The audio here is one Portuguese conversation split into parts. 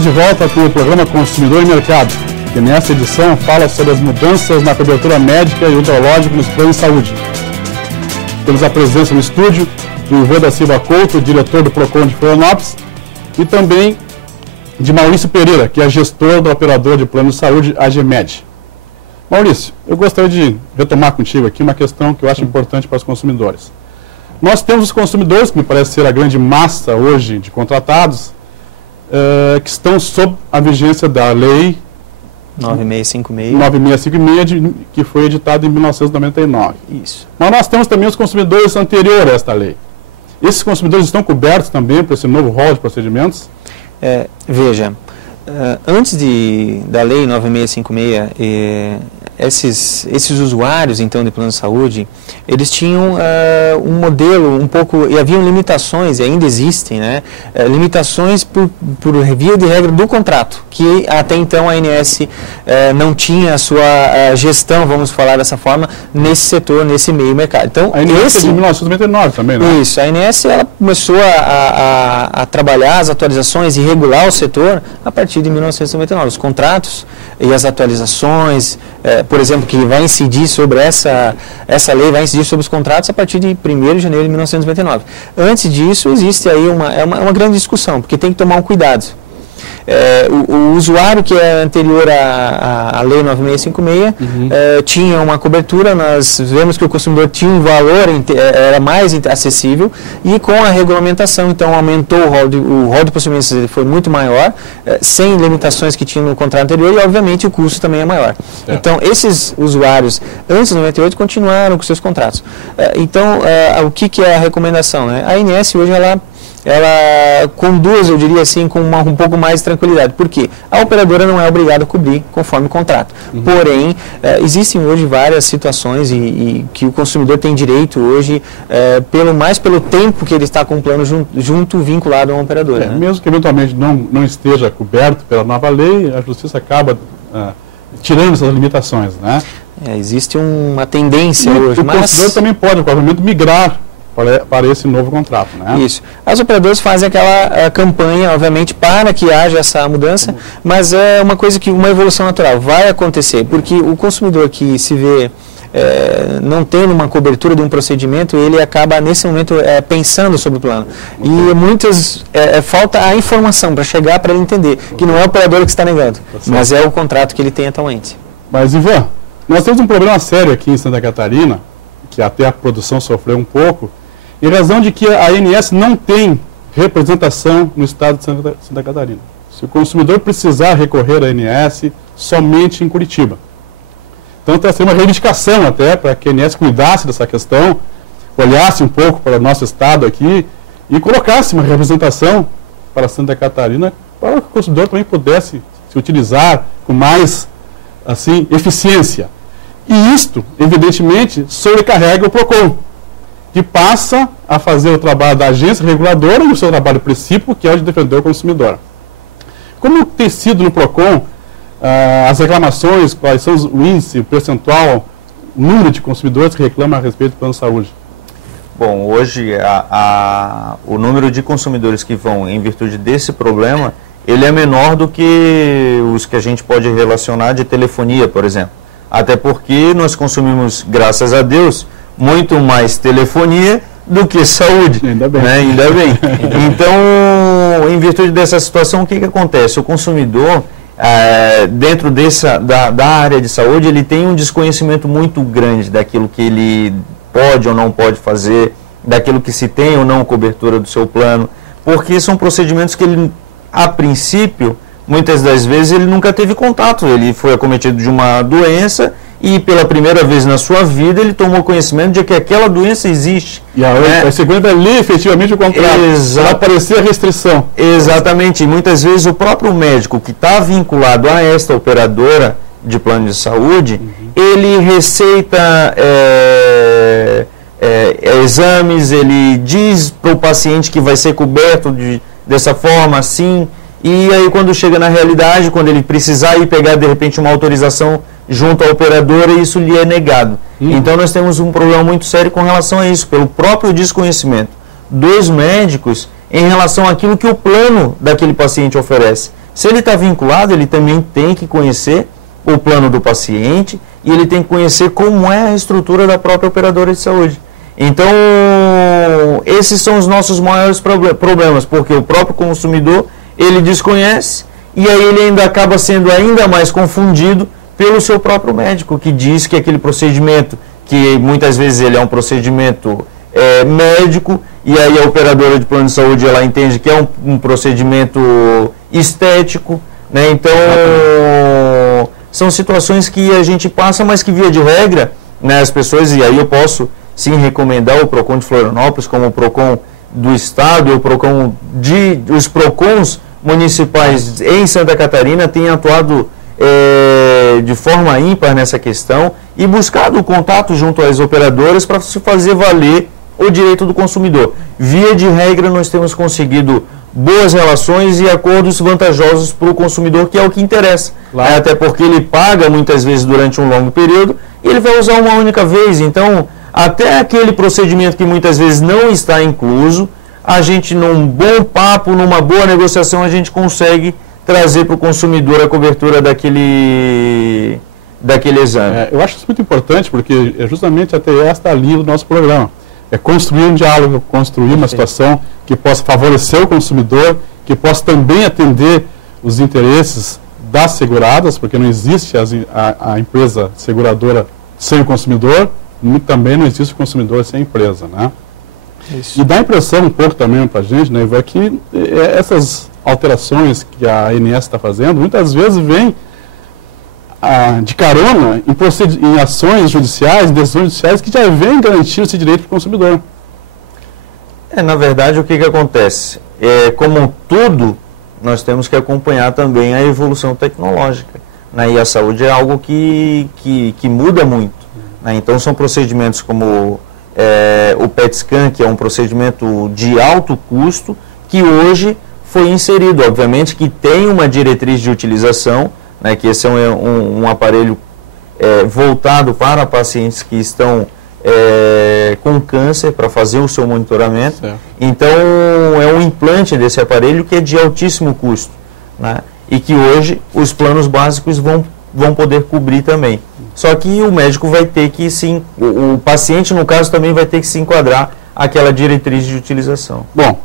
Estamos de volta com o programa Consumidor e Mercado, que nessa edição fala sobre as mudanças na cobertura médica e odontológica nos planos de saúde. Temos a presença no estúdio do Ivan da Silva Couto, diretor do PROCON de Florianópolis, e também de Maurício Pereira, que é gestor do operador de plano de saúde AGMed. Maurício, eu gostaria de retomar contigo aqui uma questão que eu acho importante para os consumidores. Nós temos os consumidores, que me parece ser a grande massa hoje de contratados, que estão sob a vigência da lei 9656, que foi editada em 1999. Isso. Mas nós temos também os consumidores anteriores a esta lei. Esses consumidores estão cobertos também por esse novo rol de procedimentos? Veja, antes da lei 9656, esses usuários, então, de plano de saúde, eles tinham um modelo um pouco, e haviam limitações, e ainda existem, né, limitações por via de regra do contrato, que até então a ANS não tinha a sua gestão, vamos falar dessa forma, nesse setor, nesse meio mercado. Então, a ANS é de 1999 também, né? Isso, a ANS ela começou a trabalhar as atualizações e regular o setor a partir de 1999. Os contratos e as atualizações, por exemplo, que vai incidir sobre essa lei, vai incidir sobre os contratos a partir de 1º de janeiro de 1999. Antes disso, existe aí uma grande discussão, porque tem que tomar um cuidado. O usuário que é anterior à lei 9656 tinha uma cobertura, nós vemos que o consumidor tinha um valor, era mais acessível, e com a regulamentação, então, aumentou o rol de procedimentos, ele foi muito maior, sem limitações que tinha no contrato anterior, e obviamente o custo também é maior. Então, esses usuários, antes de 98, continuaram com seus contratos. Então, o que é a recomendação, né? A ANS hoje, ela conduz, eu diria assim, com um pouco mais de tranquilidade. Por quê? A operadora não é obrigada a cobrir conforme o contrato. Porém, existem hoje várias situações e que o consumidor tem direito hoje, pelo tempo que ele está com o plano junto vinculado a uma operadora. Né? Mesmo que eventualmente não esteja coberto pela nova lei, a Justiça acaba tirando essas limitações, né? Existe uma tendência hoje. O consumidor também pode, provavelmente, migrar para esse novo contrato, né? Isso. As operadoras fazem aquela campanha, obviamente, para que haja essa mudança, mas é uma coisa uma evolução natural vai acontecer, porque o consumidor que se vê não tendo uma cobertura de um procedimento, ele acaba, nesse momento, pensando sobre o plano. E muitas falta a informação para chegar para ele entender que não é o operador que está negando, mas é o contrato que ele tem atualmente. Mas, Ivan, nós temos um problema sério aqui em Santa Catarina, que até a produção sofreu um pouco, em razão de que a ANS não tem representação no estado de Santa Catarina. Se o consumidor precisar recorrer à ANS, somente em Curitiba. Então, tem uma reivindicação até para que a ANS cuidasse dessa questão, olhasse um pouco para o nosso estado aqui e colocasse uma representação para Santa Catarina, para que o consumidor também pudesse se utilizar com mais assim, eficiência. E isto, evidentemente, sobrecarrega o PROCON, que passa a fazer o trabalho da agência reguladora e o seu trabalho principal, que é o de defender o consumidor. Como tem sido no PROCON as reclamações, quais são o índice, o percentual, o número de consumidores que reclamam a respeito do plano de saúde? Bom, hoje o número de consumidores que vão em virtude desse problema, ele é menor do que os que a gente pode relacionar de telefonia, por exemplo. Até porque nós consumimos, graças a Deus, muito mais telefonia do que saúde. Ainda bem. Né? Ainda bem. Então, em virtude dessa situação, o que acontece? O consumidor, dentro da área de saúde, ele tem um desconhecimento muito grande daquilo que ele pode ou não pode fazer, daquilo que se tem ou não cobertura do seu plano, porque são procedimentos que ele, a princípio, muitas das vezes ele nunca teve contato, ele foi acometido de uma doença e pela primeira vez na sua vida ele tomou conhecimento de que aquela doença existe. E a segunda é ler efetivamente o contrato, para aparecer a restrição. Exatamente, e muitas vezes o próprio médico que está vinculado a esta operadora de plano de saúde, ele receita exames, ele diz para o paciente que vai ser coberto dessa forma, assim. E aí quando chega na realidade, quando ele precisar ir pegar de repente uma autorização junto à operadora, isso lhe é negado. Então nós temos um problema muito sério com relação a isso, pelo próprio desconhecimento dos médicos em relação àquilo que o plano daquele paciente oferece. Se ele está vinculado, ele também tem que conhecer o plano do paciente e ele tem que conhecer como é a estrutura da própria operadora de saúde. Então, esses são os nossos maiores problemas, porque o próprio consumidor, ele desconhece e aí ele ainda acaba sendo ainda mais confundido pelo seu próprio médico, que diz que aquele procedimento, que muitas vezes ele é um procedimento médico, e aí a operadora de plano de saúde ela entende que é um procedimento estético, né? Então são situações que a gente passa, mas que via de regra, né, as pessoas, e aí eu posso sim recomendar o PROCON de Florianópolis, como o PROCON do Estado, o PROCON os PROCONs municipais em Santa Catarina têm atuado de forma ímpar nessa questão e buscado o contato junto às operadoras para se fazer valer o direito do consumidor. Via de regra, nós temos conseguido boas relações e acordos vantajosos para o consumidor, que é o que interessa. Claro. Até porque ele paga muitas vezes durante um longo período e ele vai usar uma única vez. Então, até aquele procedimento que muitas vezes não está incluso, a gente, num bom papo, numa boa negociação, a gente consegue trazer para o consumidor a cobertura daquele exame. Eu acho isso muito importante, porque é justamente até esta linha do nosso programa. É construir um diálogo, construir uma situação que possa favorecer o consumidor, que possa também atender os interesses das seguradas, porque não existe a empresa seguradora sem o consumidor, e também não existe o consumidor sem a empresa, né? Isso. E dá a impressão um pouco também para a gente, né, Ivan, que essas alterações que a ANS está fazendo, muitas vezes vêm de carona em ações judiciais, em decisões judiciais que já vêm garantir esse direito para o consumidor. Na verdade, o que acontece? Como tudo, nós temos que acompanhar também a evolução tecnológica, né? E a saúde é algo que muda muito, né? Então, são procedimentos como o PET scan, que é um procedimento de alto custo, que hoje foi inserido, obviamente, que tem uma diretriz de utilização, né, que esse é um aparelho voltado para pacientes que estão com câncer, para fazer o seu monitoramento. Certo. Então, é um implante desse aparelho que é de altíssimo custo, né, e que hoje os planos básicos vão poder cobrir também. Só que o médico vai ter que o paciente, no caso, também vai ter que se enquadrar àquela diretriz de utilização. Bom,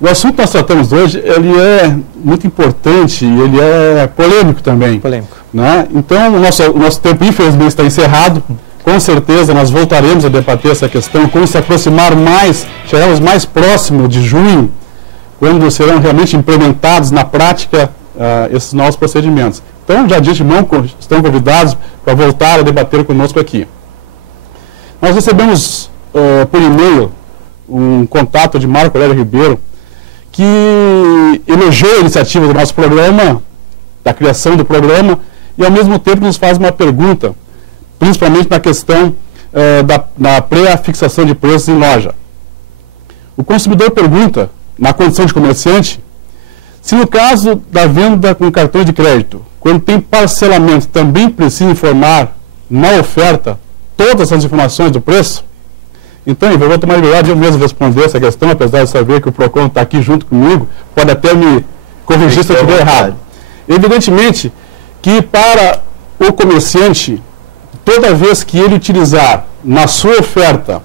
o assunto que nós tratamos hoje, ele é muito importante e ele é polêmico também. Polêmico. Né? Então, o nosso tempo, infelizmente, está encerrado. Com certeza, nós voltaremos a debater essa questão quando se aproximar mais, chegarmos mais próximo de junho, quando serão realmente implementados na prática esses novos procedimentos. Então, já de antemão, estão convidados para voltar a debater conosco aqui. Nós recebemos por e-mail um contato de Marco Aurélio Ribeiro, que elogiou a iniciativa do nosso programa, da criação do programa, e ao mesmo tempo nos faz uma pergunta, principalmente na questão da pré-fixação de preços em loja. O consumidor pergunta, na condição de comerciante, se no caso da venda com cartão de crédito, quando tem parcelamento, também precisa informar na oferta todas as informações do preço? Então, eu vou tomar liberdade de eu mesmo responder essa questão, apesar de saber que o PROCON está aqui junto comigo, pode até me corrigir se eu estiver errado. Evidentemente que para o comerciante, toda vez que ele utilizar na sua oferta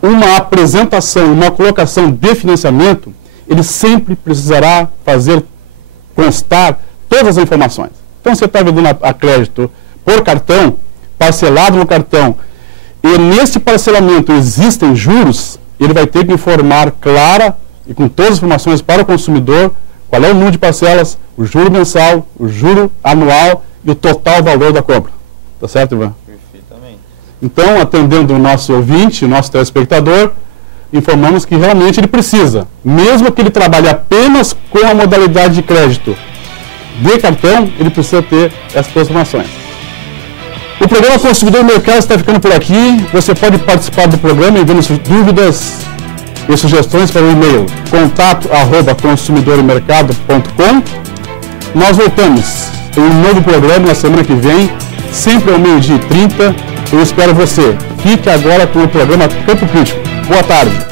uma apresentação, uma colocação de financiamento, ele sempre precisará fazer constar todas as informações. Então, você está vendendo a crédito por cartão, parcelado no cartão, e nesse parcelamento existem juros, ele vai ter que informar clara e com todas as informações para o consumidor qual é o número de parcelas, o juro mensal, o juro anual e o total valor da compra. Tá certo, Ivan? Perfeitamente. Então, atendendo o nosso ouvinte, o nosso telespectador, informamos que realmente ele precisa, mesmo que ele trabalhe apenas com a modalidade de crédito de cartão, ele precisa ter essas informações. O programa Consumidor Mercado está ficando por aqui. Você pode participar do programa enviando suas dúvidas e sugestões para o e-mail contato@consumidormercado.com. Nós voltamos em um novo programa na semana que vem, sempre ao 12h30. Eu espero você. Fique agora com o programa Campo Crítico. Boa tarde.